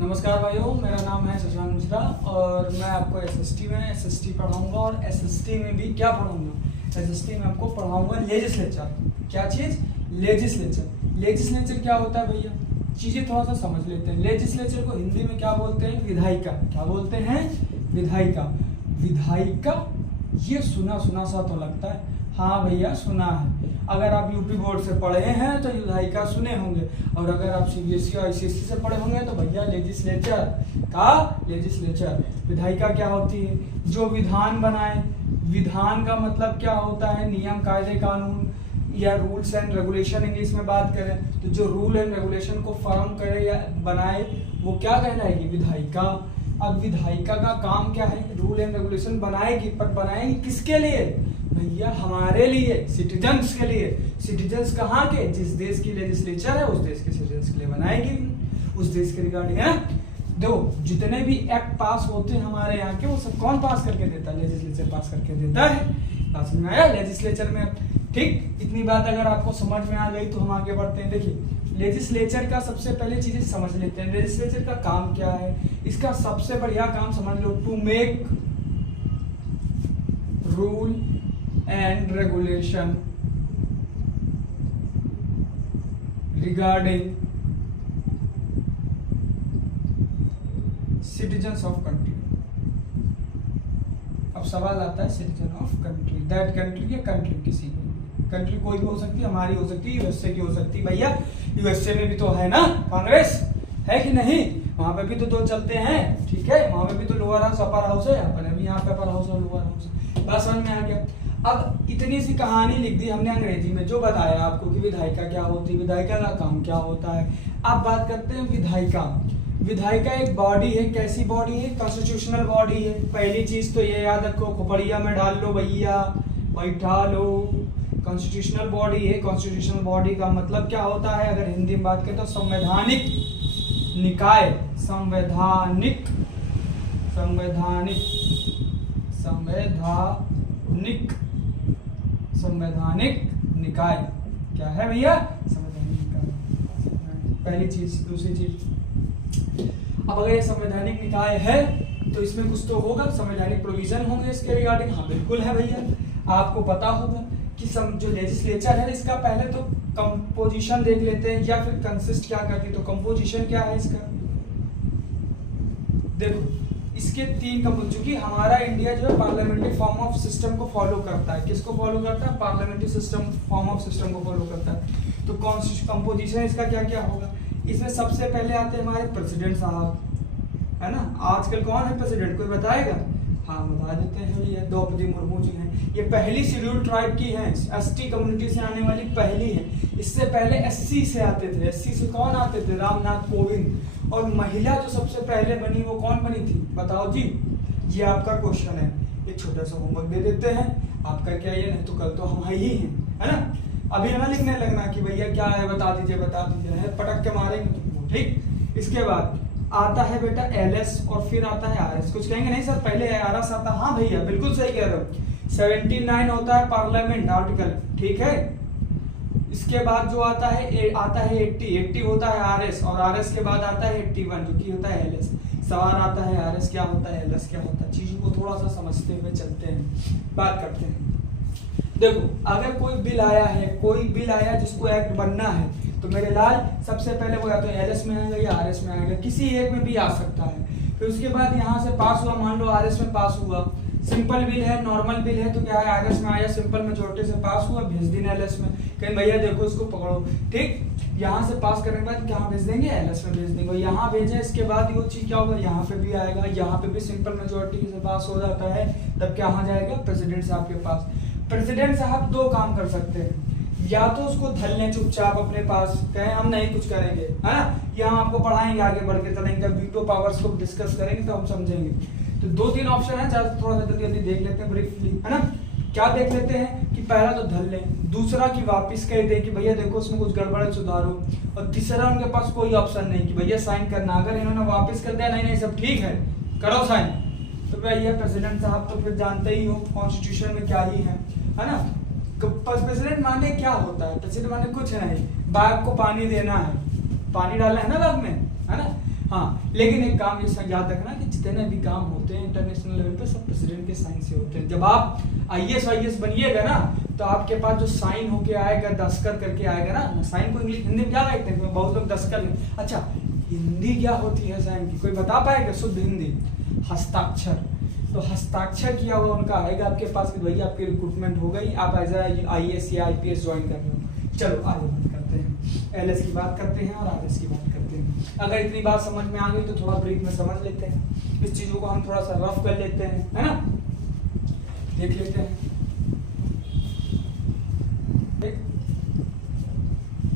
नमस्कार भाइयों, मेरा नाम है शशांक मिश्रा और मैं आपको एसएसटी पढ़ाऊंगा। और एसएसटी में भी क्या पढ़ाऊंगा? एसएसटी में आपको पढ़ाऊंगा लेजिस्लेचर। क्या चीज़? लेजिस्लेचर। लेजिस्लेचर क्या होता है भैया? चीज़ें थोड़ा सा समझ लेते हैं। लेजिस्लेचर को हिंदी में क्या बोलते हैं? विधायिका। क्या बोलते हैं? विधायिका। विधायिका, ये सुना सुना सा तो लगता है। हाँ भैया, सुना है। अगर आप यूपी बोर्ड से पढ़े हैं तो विधायिका सुने होंगे, और अगर आप सीबीएसई और आईसीएसई से पढ़े होंगे तो भैया लेजिस्लेचर का लेजिस्लेचर। विधायिका क्या होती है? जो विधान बनाए। विधान का मतलब क्या होता है? नियम, कायदे, कानून या रूल्स एंड रेगुलेशन इंग्लिश में बात करें तो जो रूल एंड रेगुलेशन को फॉर्म करे या बनाए वो क्या कहलाएगी? विधायिका। अब विधायिका का काम क्या है? रूल एंड रेगुलेशन बनाएगी, पर बनाएगी किसके लिए भैया? हमारे लिए, सिटीजन्स के लिए। सिटीजन्स कहाँ के? जिस देश की लेजिस्लेचर है उस देश के सिटीजन्स के लिए बनाएगी, उस देश के रिगार्डिंग है। देखो, जितने भी एक्ट पास होते हैं हमारे यहाँ के, वो सब कौन पास करके देता है? लेजिस्लेचर पास करके देता है। पास में आया लेजिस्लेचर में। ठीक, इतनी बात अगर आपको समझ में आ गई तो हम आगे बढ़ते हैं। देखिए, लेजिस्लेचर का सबसे पहले चीजें समझ लेते हैं। लेजिस्लेचर का काम क्या है? इसका सबसे बढ़िया काम समझ लो, to make rule and regulation regarding citizens of country। अब सवाल आता है citizen of country, that country या कंट्री, किसी कंट्री कोई भी हो सकती है, हमारी हो सकती है, यूएसए की हो सकती है। भैया यूएसए में भी तो है ना कांग्रेस, है कि नहीं? वहां पे भी तो दो चलते हैं, ठीक है? वहां पे भी तो लोअर हाउस अपर हाउस है, अपने भी यहाँ पे अपर हाउस और लोअर हाउस है। बात समझ में आ गया? अब इतनी सी कहानी लिख दी हमने अंग्रेजी में, जो बताया आपको कि विधायिका क्या होती है, विधायिका का काम क्या होता है। अब बात करते हैं विधायिका। विधायिका एक बॉडी है। कैसी बॉडी है? कॉन्स्टिट्यूशनल बॉडी है। पहली चीज तो ये याद रखो, खोपड़िया में डाल लो भैया, बैठा लो। कॉन्स्टिट्यूशनल बॉडी है। कॉन्स्टिट्यूशनल बॉडी का मतलब क्या होता है? अगर हिंदी में बात करें तो संवैधानिक निकाय। संवैधानिक संवैधानिक संवैधानिक संवैधानिक निकाय क्या है भैया? संवैधानिक निकाय, पहली चीज। दूसरी चीज, अब अगर ये संवैधानिक निकाय है तो इसमें कुछ तो होगा, संवैधानिक प्रोविजन होंगे इसके रिगार्डिंग। हाँ बिल्कुल है भैया। आपको पता होगा कि जो लेजिस्लेचर है इसका पहले तो कंपोजिशन देख लेते हैं, या फिर कंसिस्ट क्या करती है। तो कंपोजिशन क्या है इसका? देखो, इसके तीन कंपोजिशन, क्योंकि हमारा इंडिया जो है पार्लियामेंट्री फॉर्म ऑफ सिस्टम को फॉलो करता है। किसको फॉलो करता है? Parliamentary system, form of system को फॉलो करता है। तो कंपोजिशन इसका क्या क्या होगा? इसमें सबसे पहले आते हैं हमारे प्रेसिडेंट साहब, है ना? आजकल कौन है प्रेसिडेंट, कोई बताएगा? हाँ बता देते हैं, ये द्रौपदी मुर्मू जी हैं। ये पहली शेड्यूल ट्राइब की हैं, एसटी कम्युनिटी से आने वाली पहली है। इससे पहले एससी से आते थे। एससी से कौन आते थे? रामनाथ कोविंद। और महिला जो सबसे पहले बनी वो कौन बनी थी? बताओ जी। ये आपका क्वेश्चन है, एक छोटा सा होमवर्क दे देते हैं, आपका क्या ये, नहीं तो कल तो हम ही हैं, है ना? अभी ना लिखने लगना कि भैया क्या है, बता दीजिए बता दीजिए, है पटक के मारेंगे तुमको। ठीक, इसके बाद आता है बेटा एलएस और फिर आता है आरएस। कुछ कहेंगे नहीं सर पहले आरएस आता? हाँ भैया बिल्कुल सही कह रहे हो। 79 होता है पार्लियामेंट आर्टिकल, ठीक है? इसके बाद जो आता है 80 होता है आरएस, और आरएस के बाद आता है 81 जो कि होता है एलएस। सवाल आता है आरएस क्या होता है, एलएस क्या होता है। चीजों को थोड़ा सा समझते हुए चलते हैं, बात करते हैं। देखो, अगर कोई बिल आया जिसको एक्ट बनना है तो मेरे लाल सबसे पहले वो या तो एलएस में आएगा या आरएस में आएगा, किसी एक में भी आ सकता है। फिर उसके बाद यहाँ से पास हुआ, मान लो आरएस में पास हुआ, सिंपल बिल है, नॉर्मल बिल है, तो क्या है आरएस में आया, सिंपल मेजोरिटी से पास हुआ, भेज देना एलएस में। कहीं भैया देखो इसको पकड़ो, ठीक? यहाँ से पास करने के बाद कहाँ भेज देंगे? एलएस में भेज देंगे। यहाँ भेजे, इसके बाद वो चीज क्या होगा? यहाँ पे भी आएगा। यहाँ पे भी सिंपल मेजोरिटी से पास हो जाता है, तब क्या आ जाएगा? प्रेसिडेंट साहब के पास। प्रेसिडेंट साहब दो काम कर सकते हैं, या तो उसको धर लें चुपचाप अपने पास, कहें हम नहीं कुछ करेंगे, है ना? या हम आपको पढ़ाएंगे, आगे बढ़ के चलेंगे, जब वीटो पावर्स को डिस्कस करेंगे तो हम समझेंगे। तो दो तीन ऑप्शन है, थोड़ा सा जल्दी देख लेते हैं ब्रीफली, है ना? क्या देख लेते हैं कि पहला तो धर लें, दूसरा कि वापस कह दें कि भैया देखो उसमें कुछ गड़बड़ है सुधारो, और तीसरा उनके पास कोई ऑप्शन नहीं कि भैया साइन करना। अगर इन्होंने वापस कर दिया नहीं सब ठीक है करो साइन, तो भैया प्रेसिडेंट साहब तो फिर जानते ही हो कॉन्स्टिट्यूशन में क्या ही है ना? प्रेसिडेंट माने क्या होता है? प्रेसिडेंट माने कुछ नहीं, बाग को पानी देना है, पानी डालना है ना बाग में, है ना? हाँ, लेकिन एक काम ये याद रखना कि जितने भी काम होते हैं इंटरनेशनल लेवल पे सब प्रेसिडेंट के साइन से होते हैं। जब आप IAS बनिएगा ना तो आपके पास जो साइन होके आएगा, दस्तखत करके आएगा ना, साइन को इंग्लिश हिंदी में क्या कहते हैं, बहुत लोग दस्तखत। अच्छा, हिंदी क्या होती है साइन की, कोई बता पाएगा शुद्ध हिंदी? हस्ताक्षर। तो हस्ताक्षर किया हुआ उनका आएगा आपके पास कि भैया आपकी रिक्रूटमेंट हो गई, आप एज IAS या IPS ज्वाइन कर रहे हो। चलो आगे बात करते हैं, LS की बात करते हैं और RS की बात करते हैं। अगर इतनी बात समझ में आ गई तो थोड़ा ब्रीफ में समझ लेते हैं, इस चीजों को हम थोड़ा सा रफ कर लेते हैं, है ना, देख लेते हैं।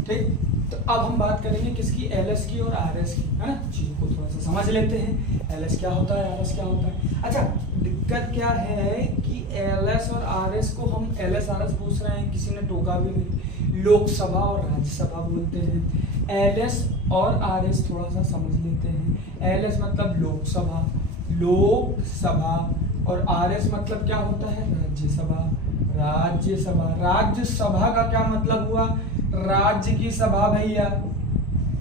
ठीक, तो अब हम बात करेंगे किसकी, LS की और RS की, है ना। चीजों को थोड़ा सा समझ लेते हैं, LS क्या होता है, RS क्या होता है। अच्छा, दिक्कत क्या है कि LS और RS को हम LS RS पूछ रहे हैं, किसी ने टोका भी नहीं। लोकसभा और राज्यसभा बोलते हैं। LS और RS थोड़ा सा समझ लेते हैं। LS मतलब लोकसभा, लोकसभा, और RS मतलब क्या होता है, राज्यसभा। राज्यसभा, राज्यसभा का क्या मतलब हुआ, राज्य की सभा भैया,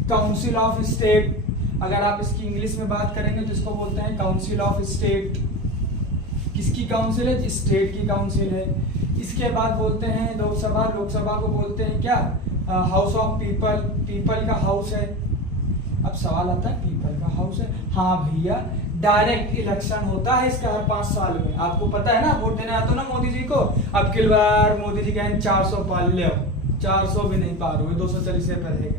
काउंसिल ऑफ स्टेट। अगर आप इसकी इंग्लिश में बात करेंगे तो इसको बोलते हैं काउंसिल ऑफ स्टेट। किसकी काउंसिल है, स्टेट की काउंसिल है। इसके बाद बोलते हैं लोकसभा, लोकसभा को बोलते हैं क्या, हाउस ऑफ पीपल, पीपल का हाउस है। अब सवाल आता है पीपल का हाउस है, हाँ भैया, डायरेक्ट इलेक्शन होता है इसका हर 5 साल में, आपको पता है ना, वोट देने आते हो ना मोदी जी को। अब की बार मोदी जी कहें 400 पाल ले, 400 भी नहीं पार हुए, 240 पे रह गए।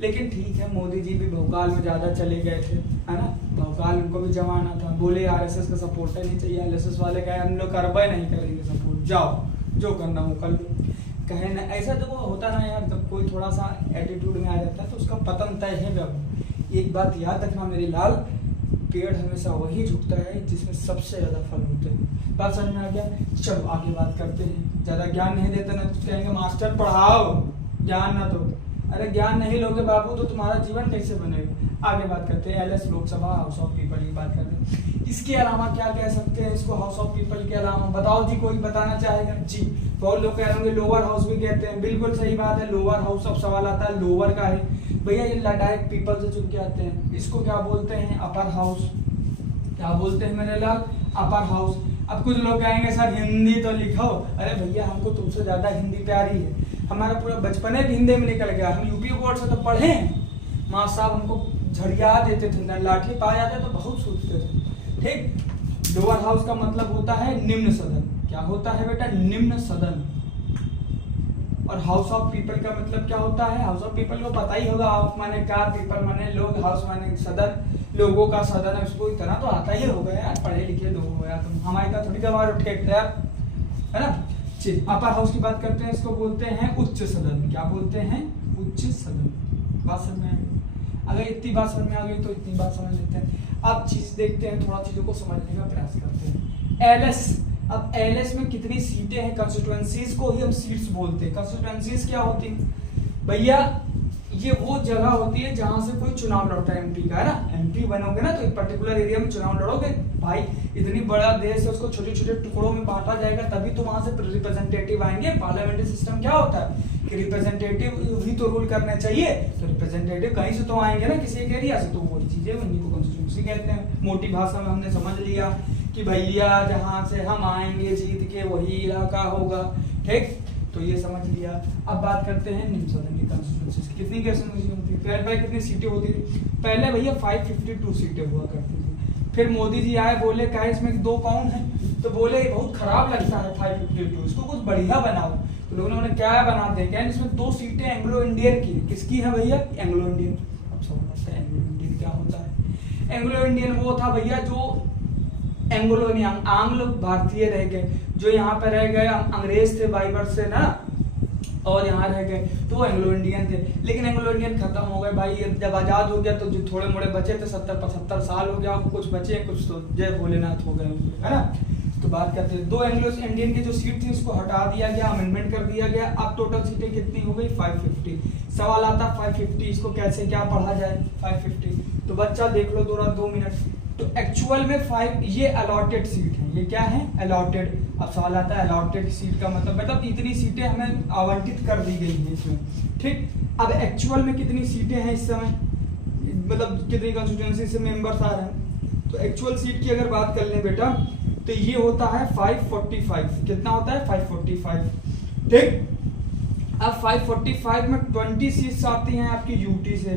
लेकिन ठीक है, मोदी जी भी भोपाल में ज्यादा चले गए थे, है ना, भोपाल उनको भी जमाना था। बोले RSS का सपोर्ट नहीं चाहिए, LSS वाले कहे हम लोग करबे नहीं करेंगे सपोर्ट, जाओ जो करना हो कर लो। कहे ना, ऐसा जब होता ना यार, जब कोई थोड़ा सा एटीट्यूड में आ जाता है तो उसका पतन तय है। जब एक बात याद रखना मेरे लाल, पेड़ हमेशा वही झुकता है जिसमें सबसे ज्यादा फल होते हैं। बात समझ में आ गया। चलो आगे बात करते हैं। ज्यादा ज्ञान नहीं देते ना तो कहेंगे मास्टर पढ़ाओ, ज्ञान ना तो। अरे ज्ञान नहीं लोगे बाबू तो तुम्हारा जीवन कैसे बनेगा। आगे बात करते हैं, LS Lok Sabha, house of people की बात करते हैं। इसके अलावा क्या कह सकते हैं इसको, हाउस ऑफ पीपल के अलावा बताओ जी, कोई बताना चाहेगा जी। बहुत लोग कह रहे होंगे लोअर हाउस भी कहते हैं, बिल्कुल सही बात है, लोअर हाउस। अब सवाल आता है लोअर का है भैया, ये डायरेक्ट पीपल से चुन के आते हैं, इसको क्या बोलते हैं, अपर हाउस। क्या बोलते हैं मेरे लाल, अपर हाउस। अब कुछ लोग कहेंगे सर हिंदी तो लिखो, अरे भैया हमको तुमसे ज्यादा हिंदी प्यारी है, हमारा पूरा बचपने भी हिंदी में निकल गया, हम यूपी बोर्ड से तो पढ़े हैं, माँ साहब हमको झड़िया देते थे, लाठी पा जाते तो बहुत सोचते थे। ठीक, लोअर हाउस का मतलब होता है निम्न सदन। क्या होता है बेटा, निम्न सदन। और हाउस ऑफ पीपल का मतलब क्या होता है, हाउस ऑफ पीपल को पता ही होगा, हाउस माने कार, पीपल माने लोग, हाउस माने सदन, लोगों का सदन है, उसको इतना तो आता ही होगा यार, पढ़े लिखे लोग हो यार, तुम हमारे का थोड़ी कमार ठेक यार, है ना। चलिए अपर हाउस की बात करते हैं, इसको बोलते हैं उच्च सदन। क्या बोलते हैं, उच्च सदन। बात समझ में आ गई? अगर इतनी बात समझ में आ गई तो इतनी बात समझ लेते हैं। अब चीज देखते हैं, थोड़ा चीजों को समझने का प्रयास करते हैं। LS, अब LS में कितनी सीटें हैं, कंस्टिट्यूएंसीज को ही हम सीट्स बोलते हैं। कंस्टिट्यूएंसीज क्या होती है भैया, ये वो जगह होती है जहां से कोई चुनाव लड़ता है MP का, है ना। MP बनोगे ना तो एक पर्टिकुलर एरिया में चुनाव लड़ोगे भाई, इतनी बड़ा देश है उसको छोटे छोटे टुकड़ों में बांटा जाएगा तभी तो वहां से रिप्रेजेंटेटिव आएंगे। पार्लियामेंट्री सिस्टम क्या होता है कि रिप्रेजेंटेटिव ही तो रूल करने चाहिए, तो रिप्रेजेंटेटिव कहीं से तो आएंगे ना, किसी एक एरिया से, तो वो चीजें उन्हीं को कॉन्स्टिट्यूंसी कहते हैं। मोटी भाषा में हमने समझ लिया कि भैया जहां से हम आएंगे जीत के वही इलाका होगा। ठीक, तो ये समझ लिया। अब बात करते हैं निम्न सदन की कंस्टिट्यूएंसी कितनी कंस्टिट्यूएंसी होती है, पहले कितनी सीटें होती थी, पहले भैया 552 सीटें हुआ करती थी। फिर मोदी जी आए, बोले क्या इसमें 2 कौन है, तो बोले बहुत खराब लगता है 552, इसको कुछ बढ़िया बनाओ। तो लोगों ने क्या बनाते हैं, क्या इसमें 2 सीटें एंग्लो इंडियन की, किसकी है भैया, एंग्लो इंडियन। अब समझ सकते हैं एंग्लो इंडियन क्या होता है। एंग्लो इंडियन वो था भैया जो एंग्लो नहीं, आंग्ल भारतीय रह गए, जो यहाँ पे रह गए अंग्रेज थे बाई बर्थ से ना, और यहाँ रह गए तो वो एंग्लो इंडियन थे। लेकिन एंग्लो इंडियन खत्म हो गए भाई, जब आजाद हो गया तो जो थोड़े मोड़े बचे थे 70-75 साल हो गया, कुछ बचे, कुछ तो जय भोलेनाथ हो गए, है ना। तो बात करते हैं 2 एंग्लो इंडियन की जो सीट थी उसको हटा दिया गया, अमेंडमेंट कर दिया गया। अब टोटल सीटें कितनी हो गई, 550। सवाल आता 550 इसको कैसे क्या पढ़ा जाए 550, तो बच्चा देख लो 2 मिनट। तो एक्चुअल में 5 ये अलॉटेड सीट है, ये क्या है, अलॉटेड। अब सवाल आता है अलॉटेड सीट का मतलब इतनी सीटें हमें आवंटित कर दी गई है इसमें। ठीक, अब एक्चुअल में कितनी सीटें हैं इस समय, मतलब कितनी कंस्टिट्यूएंसी से मेंबर्स आ रहे हैं। तो एक्चुअल सीट की अगर बात कर लें बेटा तो ये होता है 545। कितना होता है 545, ठीक। अब 545 में 20 सीट्स आती हैं आपकी यूटी से।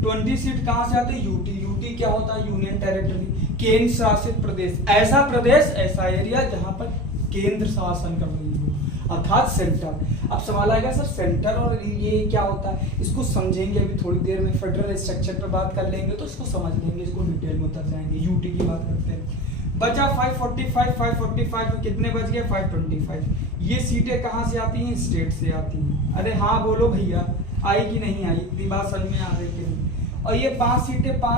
20 सीट कहां से आती है? यूटी। यूटी क्या होता है? यूनियन टेरिटरी, केंद्र शासित प्रदेश। ऐसा प्रदेश, ऐसा एरिया जहां पर केंद्र शासन कर रही हो, अर्थात सेंटर। अब सवाल आएगा सर सेंटर और ये क्या होता है, इसको समझेंगे अभी थोड़ी देर में। फेडरल स्ट्रक्चर पर बात कर लेंगे तो इसको समझ लेंगे, इसको डिटेल में उतर जाएंगे। यूटी की बात करते हैं। बचा 545 में कितने बच गए? 525। ये सीटें कहाँ से आती हैं? स्टेट से आती हैं। अरे हाँ बोलो भैया, आई कि नहीं आई? इतनी बात समझ में आ रही कि नहीं? और ये 5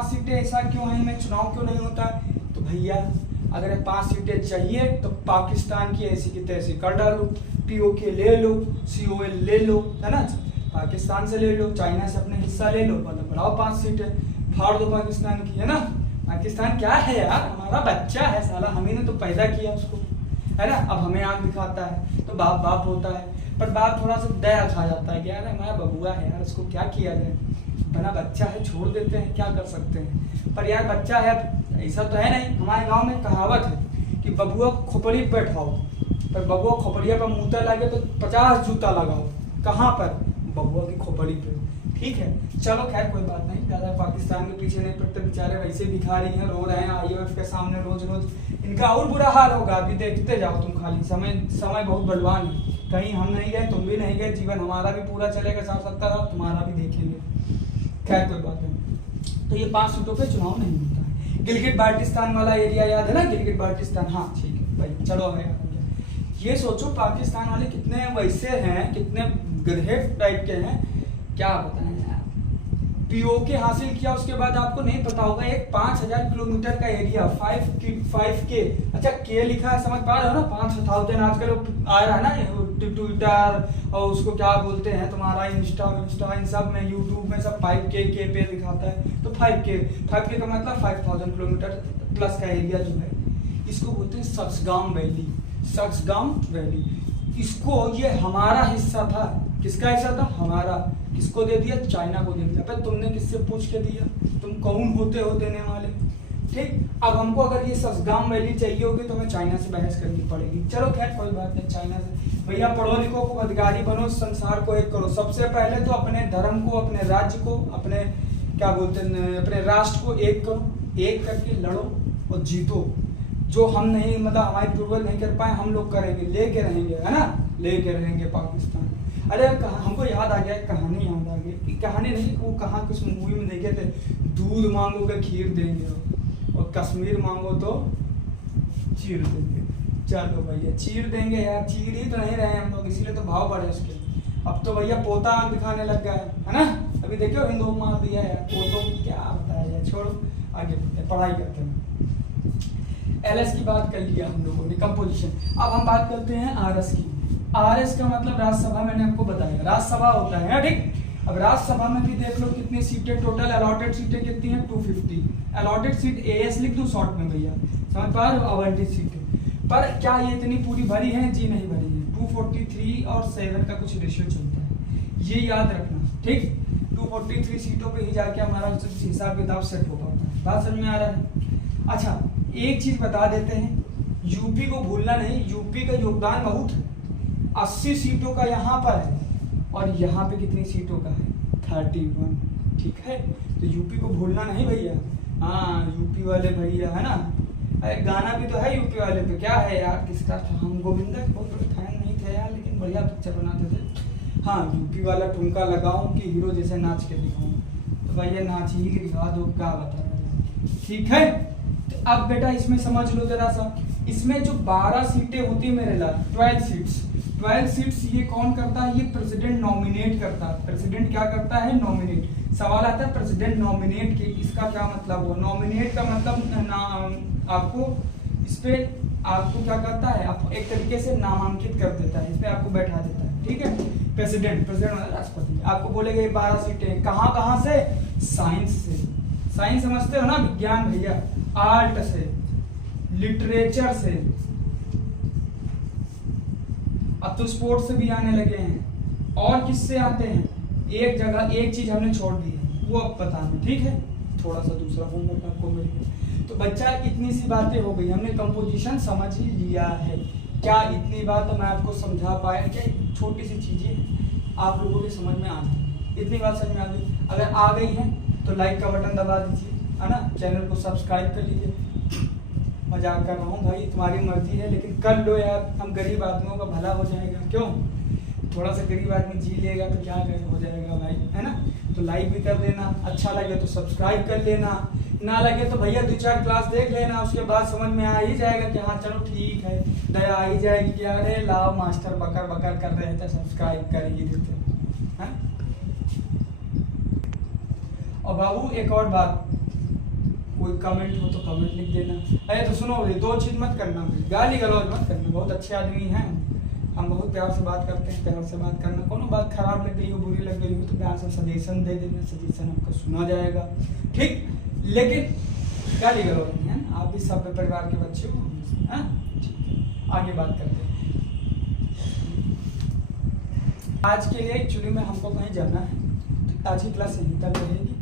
सीटें ऐसा क्यों है, इनमें चुनाव क्यों नहीं होता? तो भैया अगर 5 सीटें चाहिए तो पाकिस्तान की ऐसी की तैसी कर डालो, पीओके ले लो, सीओएल ले लो, है ना, पाकिस्तान से ले लो, चाइना से अपने हिस्सा ले लो, मतलब बढ़ाओ 5 सीटें, फाड़ दो पाकिस्तान की, है ना। पाकिस्तान क्या है यार, हमारा बच्चा है साला, हमें ने तो पैदा किया उसको, है ना। अब हमें आंख दिखाता है तो बाप बाप होता है, पर बाप थोड़ा सा दया खा जाता है कि यार हमारा बबुआ है यार, उसको क्या किया जाए, बना बच्चा है छोड़ देते हैं, क्या कर सकते हैं। पर यार बच्चा है, ऐसा तो है नहीं। हमारे गांव में कहावत है कि बबुआ को खोपड़ी पे बैठाओ, पर बबुआ खोपड़िया पर मुँह लगे तो 50 जूता लगाओ। कहाँ पर? बबुआ की खोपड़ी पे, ठीक है। चलो खैर कोई बात नहीं, ज़्यादा पाकिस्तान के पीछे नहीं पड़ते, बेचारे वैसे भिखारी हैं, रो रहे हैं IMF के सामने रोज रोज, इनका और बुरा हाल होगा। अभी देखते जाओ तुम, खाली समय बहुत बलवान है। कहीं हम नहीं गए, तुम भी नहीं गए, जीवन हमारा भी पूरा चलेगा 60-70 साल, तुम्हारा भी देखेंगे। खैर कोई बात नहीं। तो ये 5 सीटों पे चुनाव नहीं होता है। गिलगिट बाल्टिस्तान वाला एरिया याद है ना, गिलगिट बाल्टिस्तान, हाँ ठीक है भाई, चलो है। ये सोचो पाकिस्तान वाले कितने वैसे हैं, कितने गधे टाइप के हैं, क्या बताएं यार। पीओके हासिल किया, उसके बाद आपको नहीं पता होगा एक 5000 किलोमीटर का एरिया, 5K, अच्छा के लिखा है, समझ पा रहे हो ना, 5000 आजकल आ रहा है ना ट्विटर और उसको क्या बोलते हैं तुम्हारा इंस्टा इन सब में, यूट्यूब में सब 5K पे दिखाता है। तो 5K का मतलब 5000 किलोमीटर प्लस का एरिया जो है, इसको बोलते हैं सक्सगाम वैली। सक्सगाम वैली, इसको ये हमारा हिस्सा था। किसका हिस्सा था? हमारा। किसको दे दिया? चाइना को दे दिया। पर तुमने किससे पूछ के दिया? तुम कौन होते हो देने वाले? ठीक। अब हमको अगर ये सक्सगाम वैली चाहिए होगी तो हमें चाइना से बहस करनी पड़ेगी। चलो खैर कोई बात नहीं, चाइना से भैया पढ़ो लिखो, अधिकारी बनो, संसार को एक करो। सबसे पहले तो अपने धर्म को, अपने राज्य को, अपने क्या बोलते हैं, अपने राष्ट्र को एक करो, एक करके लड़ो और जीतो। जो हम नहीं, मतलब हमारे पूर्वज नहीं कर पाए, हम लोग करेंगे, लेके रहेंगे, है ना, लेके रहेंगे पाकिस्तान। अरे हमको याद आ गया, कहानी याद आ गई कि कहानी नहीं, वो कहाँ कुछ मूवी में देखे थे, दूध मांगोगे खीर देंगे और कश्मीर मांगो तो चीर देंगे। चलो भैया चीर देंगे यार, चीर ही तो नहीं रहे हम लोग, इसीलिए तो भाव बढ़े उसके। अब तो भैया पोता आंख दिखाने लग गया है ना। अभी देखो हिंदू मार दिया है, पोतों क्या बताया जाए, छोड़ो आगे पढ़ाई करते हैं। LS की बात कर लिया हम लोगों ने, कंपोजिशन। अब हम बात करते हैं RS की। RS का मतलब राज्यसभा, मैंने आपको बताया राज्यसभा होता है, ठीक। अब राज्यसभा में भी देख लो कितनी सीटें टोटल, अलॉटेड सीटें कितनी हैं? 250। अलॉटेड सीट AS लिख दूं शॉर्ट में भैया, समझ पा रहे हो, आवंटित सीटें। पर क्या ये इतनी पूरी भरी है? जी नहीं भरी है। 243 और 7 का कुछ रेशियो चलता है, ये याद रखना, ठीक। 243 सीटों पे ही जाके हमारा हिसाब किताब सेट हो पाता है। बात समझ में आ रहा है? अच्छा एक चीज बता देते हैं, यूपी को भूलना नहीं, यूपी का योगदान बहुत है। 80 सीटों का यहाँ पर है और यहाँ पे कितनी सीटों का है? 31, ठीक है। तो यूपी को भूलना नहीं भैया। हाँ यूपी वाले भैया, है ना। अरे गाना भी तो है यूपी वाले पे, क्या है यार, किसका था? हम गोविंदा के बहुत बड़े फैन नहीं थे यार, लेकिन बढ़िया पिक्चर बनाते थे। हाँ यूपी वाला ठुमका लगाऊं कि हीरो जैसे नाच के दिखाऊं, तो भैया नाच ही दिखा दो, क्या बता रहे, ठीक है। तो अब बेटा इसमें समझ लो जरा सा, इसमें जो 12 सीटें होती है मेरे लाल, 12 सीट्स ये कौन करता है? ये प्रेसिडेंट नॉमिनेट करता है। प्रेसिडेंट क्या करता है? नॉमिनेट। सवाल आता है प्रेसिडेंट नॉमिनेट के, इसका क्या मतलब हो? नॉमिनेट का मतलब आपको इस पे आपको क्या करता है? आपको एक तरीके से नामांकित कर देता है, इस पे आपको बैठा देता है, ठीक है। प्रेसिडेंट मतलब राष्ट्रपति आपको बोलेगा ये 12 सीटें कहाँ से? साइंस से। साइंस समझते हो ना, विज्ञान भैया। आर्ट से, लिटरेचर से, अब तो स्पोर्ट्स से भी आने लगे हैं। और किससे आते हैं? एक जगह एक चीज हमने छोड़ दी है, वो अब बताना, ठीक है। थोड़ा सा दूसरा होमवर्क आपको मिल गया। तो बच्चा इतनी सी बातें हो गई, हमने कंपोजिशन समझ ही लिया है। क्या इतनी बात तो मैं आपको समझा पाया? क्या छोटी सी चीज़ें आप लोगों के समझ में आ गई? इतनी बात समझ में आ गई? अगर आ गई है तो लाइक का बटन दबा दीजिए, है ना, चैनल को सब्सक्राइब कर लीजिए। मजाक कर रहा हूँ भाई, तुम्हारी मर्जी है, लेकिन कर लो यार, हम गरीब आदमियों का भला हो जाएगा। क्यों? थोड़ा सा गरीब आदमी जी लेगा तो क्या हो जाएगा भाई, है ना। तो लाइक भी कर देना, अच्छा लगे तो सब्सक्राइब कर लेना, ना लगे तो भैया 2-4 क्लास देख लेना, उसके बाद समझ में आ ही जाएगा कि हाँ चलो ठीक है, दया आ ही जाएगी कि अरे लाओ मास्टर बकर बकर कर रहे थे, सब्सक्राइब कर ही देते हैं। और बाबू एक और बात, कोई कमेंट हो तो कमेंट लिख देना। अरे तो सुनो, दो चीज मत करना, गाली गलौज मत करना, बहुत अच्छे आदमी हैं हम, बहुत प्यार से बात करते हैं, प्यार से बात करना। कोनो बात खराब लग गई हो, बुरी लग गई हो तो प्यार से सजेशन दे देना, सजेशन आपका सुना जाएगा, ठीक। लेकिन गाली गलौज नहीं है, आप भी सब परिवार के बच्चे हो, हाँ? आगे बात करते हैं। आज के लिए एक्चुअली में हमको कहीं जाना है, तो आज की क्लास यहीं तक रहेगी,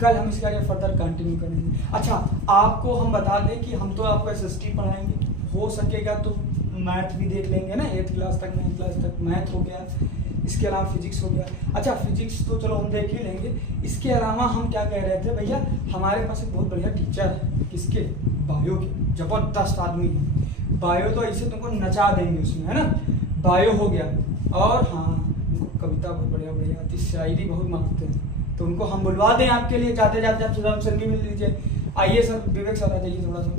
कल हम इसका आगे फर्दर कंटिन्यू करेंगे। अच्छा, आपको हम बता दें कि हम तो आपको SST पढ़ाएंगे, हो सकेगा तो मैथ भी देख लेंगे ना, 8th क्लास तक 9th क्लास तक मैथ हो गया, इसके अलावा फिजिक्स हो गया। अच्छा, फिजिक्स तो चलो हम देख ही लेंगे, इसके अलावा हम क्या कह रहे थे भैया, हमारे पास एक बहुत बढ़िया टीचर है, किसके? बायो के, जबरदस्त आदमी है। बायो तो ऐसे तुमको नचा देंगे उसमें, है ना। बायो हो गया, और हाँ कविता बहुत बढ़िया बढ़िया आती, शायरी बहुत मांगते हैं, तो उनको हम बुलवा दें आपके लिए, जाते जाते आप सुदाम सर भी मिल लीजिए। आइए सर, विवेक सर आ जाइए थोड़ा सा,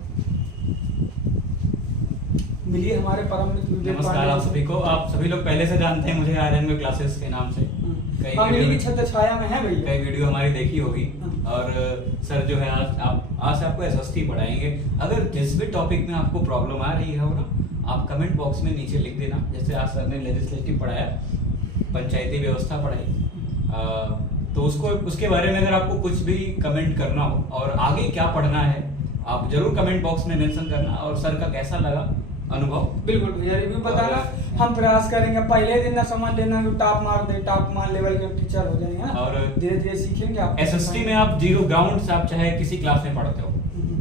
मिलिए हमारे परम मित्र। नमस्कार आप सभी को। आप सभी लोग पहले से जानते हैं मुझे आर्यन क्लासेस के नाम से, कई की छत्र छाया में है भैया, कई वीडियो हमारी देखी होगी। और सर जो है आज से आपको SST पढ़ाएंगे। अगर जिस भी टॉपिक में आपको प्रॉब्लम आ रही है हो ना, आप कमेंट बॉक्स में नीचे लिख देना। जैसे आज सर ने लेजिस्लेटिव पढ़ाया, पंचायती व्यवस्था पढ़ाई, तो उसके बारे में अगर आपको कुछ भी कमेंट करना हो और आगे क्या पढ़ना है, आप जरूर कमेंट बॉक्स में मेंशन करना। और सर का कैसा लगा अनुभव, बिल्कुल भैया रिव्यू बताना, हम प्रयास करेंगे। पहले दिन ना समझ लेना कि टॉप मार लेवल के टीचर हो जाएंगे ना, और धीरे धीरे सीखेंगे। आप SST में आप 0 ग्राउंड से आप चाहे किसी क्लास में पढ़ते हो,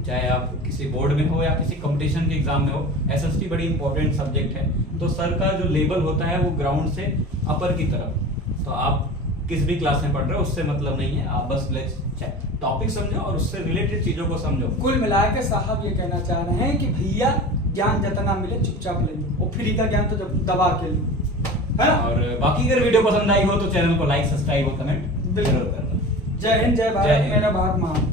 चाहे आप किसी बोर्ड में हो या किसी कंपटीशन के एग्जाम में हो, SST बड़ी इंपॉर्टेंट सब्जेक्ट है। तो सर का जो लेवल होता है वो ग्राउंड से अपर की तरफ, तो आप किस भी क्लास में पढ़ रहे हो उससे मतलब नहीं है, आप बस टॉपिक समझो और उससे रिलेटेड चीजों को समझो। कुल मिलाकर साहब ये कहना चाह रहे हैं कि भैया ज्ञान जितना मिले चुपचाप ले लो, और फ्री का ज्ञान तो जब दबा के लो, है ना। और बाकी अगर वीडियो पसंद आई हो तो चैनल को लाइक, सब्सक्राइब और कमेंट जरूर करना। जय हिंद, जय भारत, मेरा भारत महान।